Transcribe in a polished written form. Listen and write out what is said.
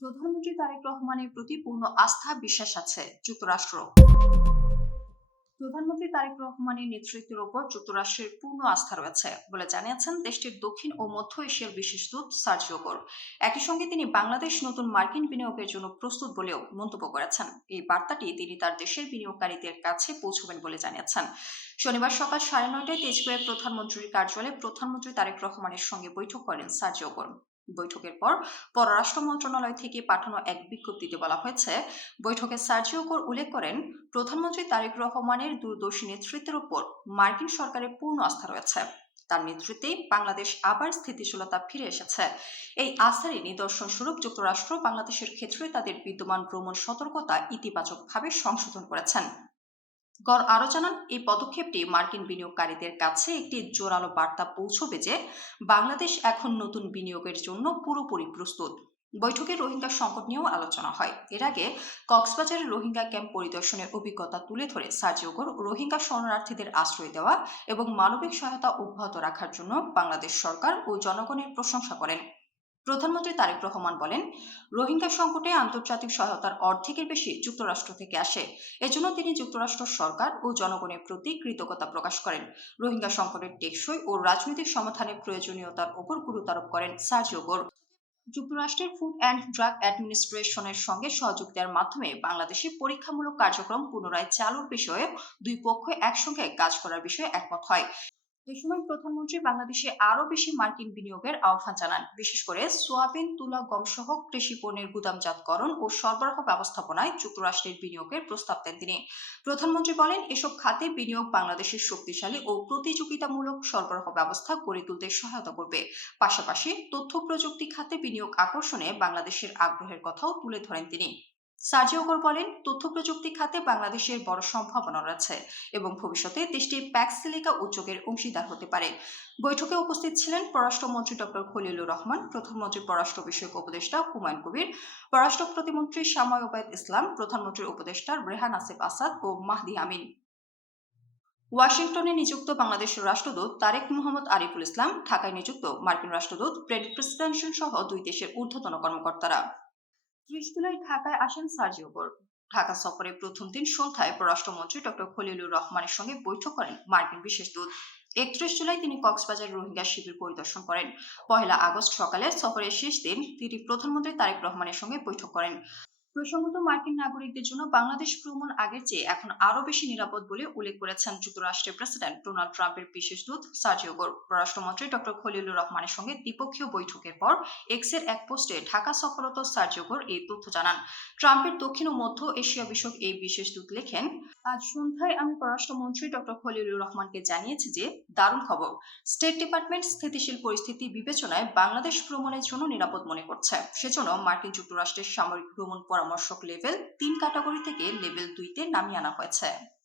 প্রধানমন্ত্রী তারেক রহমানের প্রতি পূর্ণ আস্থা বিশ্বাস আছে যুক্তরাষ্ট্র। প্রধানমন্ত্রী তারেক রহমানের নেতৃত্বের ওপর যুক্তরাষ্ট্রের পূর্ণ আস্থা রয়েছে বলে জানিয়েছেন দেশটির দক্ষিণ ও মধ্য এশিয়ার বিশেষ দূত সার্জিও গোর। একই সঙ্গে তিনি বাংলাদেশ নতুন মার্কিন বিনিয়োগের জন্য প্রস্তুত বলেও মন্তব্য করেছেন। এই বার্তাটি তিনি তার দেশের বিনিয়োগকারীদের কাছে পৌঁছবেন বলে জানিয়েছেন। শনিবার সকাল 9:30টায় তেজগাঁওয়ে প্রধানমন্ত্রীর কার্যালয়ে প্রধানমন্ত্রী তারেক রহমানের সঙ্গে বৈঠক করেন সার্জিও গোর। বৈঠকের পর পররাষ্ট্র মন্ত্রণালয় থেকে পাঠানো এক বিজ্ঞপ্তিতে বলা হয়েছে, বৈঠকে সার্জিও গোর উল্লেখ করেন, প্রধানমন্ত্রী তারেক রহমানের দূরদর্শী নেতৃত্বের উপর মার্কিন সরকারের পূর্ণ আস্থা রয়েছে। তার নেতৃত্বেই বাংলাদেশ আবার স্থিতিশীলতা ফিরে এসেছে। এই আস্থারই নিদর্শন স্বরূপ যুক্তরাষ্ট্র বাংলাদেশের ক্ষেত্রে তাদের বিদ্যমান ভ্রমণ সতর্কতা ইতিবাচকভাবে সংশোধন করেছেন। গড় আরও জানান, এই পদক্ষেপটি মার্কিন বিনিয়োগকারীদের কাছে একটি জোরালো বার্তা পৌঁছবে যে বাংলাদেশ এখন নতুন বিনিয়োগের জন্য পুরোপুরি প্রস্তুত। বৈঠকে রোহিঙ্গা সংকট নিয়েও আলোচনা হয়। এর আগে কক্সবাজারে রোহিঙ্গা ক্যাম্প পরিদর্শনের অভিজ্ঞতা তুলে ধরে সার্জিও গোর রোহিঙ্গা শরণার্থীদের আশ্রয় দেওয়া এবং মানবিক সহায়তা অব্যাহত রাখার জন্য বাংলাদেশ সরকার ও জনগণের প্রশংসা করেন। প্রধানমন্ত্রী তারেক রহমান বলেন, রোহিঙ্গা সংকটে আন্তর্জাতিক সহায়তার অর্ধেকের বেশি যুক্তরাষ্ট্র থেকে আসে। এজন্য তিনি যুক্তরাষ্ট্র সরকার ও জনগণের প্রতি কৃতজ্ঞতা প্রকাশ করেন। রোহিঙ্গা সংকটের টেকসই ও রাজনৈতিক সমাধানের প্রয়োজনীয়তার উপর গুরুত্ব আরোপ করেন সার্জিও গোর। যুক্তরাষ্ট্রের ফুড অ্যান্ড ড্রাগ অ্যাডমিনিস্ট্রেশনের সঙ্গে সহযোগিতার মাধ্যমে বাংলাদেশে পরীক্ষামূলক কার্যক্রম পুনরায় চালুর বিষয়ে দুই পক্ষ একসঙ্গে কাজ করার বিষয়ে একমত হয়। এ সময় প্রধানমন্ত্রী বাংলাদেশে আরও বেশি মার্কিন বিনিয়োগের আহ্বান জানান। বিশেষ করে সোয়াবিন, তুলা, গমসহ কৃষি পণ্যের গুদামজাতকরণ ও সরবরাহ ব্যবস্থাপনায় যুক্তরাষ্ট্রের বিনিয়োগের প্রস্তাব দেন তিনি। প্রধানমন্ত্রী বলেন, এসব খাতে বিনিয়োগ বাংলাদেশের শক্তিশালী ও প্রতিযোগিতামূলক সরবরাহ ব্যবস্থা গড়ে তুলতে সহায়তা করবে। পাশাপাশি তথ্য প্রযুক্তি খাতে বিনিয়োগ আকর্ষণে বাংলাদেশের আগ্রহের কথাও তুলে ধরেন তিনি। সার্জিও গোর বলেন, তথ্য প্রযুক্তি খাতে বাংলাদেশের বড় সম্ভাবনা রয়েছে এবং ভবিষ্যতে দেশটি প্যাক্সিলিকা উদ্যোগের অংশীদার হতে পারে। বৈঠকে উপস্থিত ছিলেন পররাষ্ট্রমন্ত্রী ডক্টর খলিলুর রহমান, প্রধানমন্ত্রীর পররাষ্ট্র বিষয়ক উপদেষ্টা হুমায়ুন কবির, পররাষ্ট্র প্রতিমন্ত্রী শামা ওবায়দ ইসলাম, প্রধানমন্ত্রীর উপদেষ্টা রেহান আসিফ আসাদ ও মাহদি আমিন। ওয়াশিংটনে নিযুক্ত বাংলাদেশের রাষ্ট্রদূত তারেক মোহাম্মদ আরিফুল ইসলাম, ঢাকায় নিযুক্ত মার্কিন রাষ্ট্রদূত ব্রেট ক্রিস্টেনসেন সহ দুই দেশের ঊর্ধ্বতন কর্মকর্তারা 30 জুলাই ঢাকায় আসেন সার্জিও গোর। ঢাকা সফরের প্রথম দিন সন্ধ্যায় পররাষ্ট্রমন্ত্রী ডক্টর খলিলুর রহমানের সঙ্গে বৈঠক করেন মার্কিন বিশেষ দূত। 31 জুলাই তিনি কক্সবাজার রোহিঙ্গা শিবির পরিদর্শন করেন। 1 আগস্ট সকালে সফরের শেষ দিন তিনি প্রধানমন্ত্রী তারেক রহমানের সঙ্গে বৈঠক করেন। প্রসঙ্গত, মার্কিন নাগরিকদের জন্য বাংলাদেশ ভ্রমণ আগের চেয়ে এখন আরও বেশি নিরাপদ বলে উল্লেখ করেছেন যুক্তরাষ্ট্রের প্রেসিডেন্ট ডোনাল্ড ট্রাম্পের বিশেষ দূত সার্জিও গোর। পররাষ্ট্রমন্ত্রী ডক্টর খলিলুর রহমানের সঙ্গে দ্বিপক্ষীয় বৈঠকের পর এক্সের এক পোস্টে ঢাকা সফররত সার্জিও গোর এই তথ্য জানান। ট্রাম্পের দক্ষিণ ও মধ্য এশিয়া বিষয়ক এই বিশেষ দূত লেখেন, আজ সন্ধ্যায় আমি পররাষ্ট্রমন্ত্রী ডক্টর খলিলুর রহমানকে জানিয়েছি যে দারুণ খবর, স্টেট ডিপার্টমেন্ট স্থিতিশীল পরিস্থিতি বিবেচনায় বাংলাদেশ ভ্রমণের জন্য নিরাপদ মনে করছে। সেজন্য মার্কিন যুক্তরাষ্ট্রের সামরিক ভ্রমণ পরামর্শক লেভেল 3 ক্যাটাগরি থেকে লেভেল 2-তে নামিয়ে আনা হয়েছে।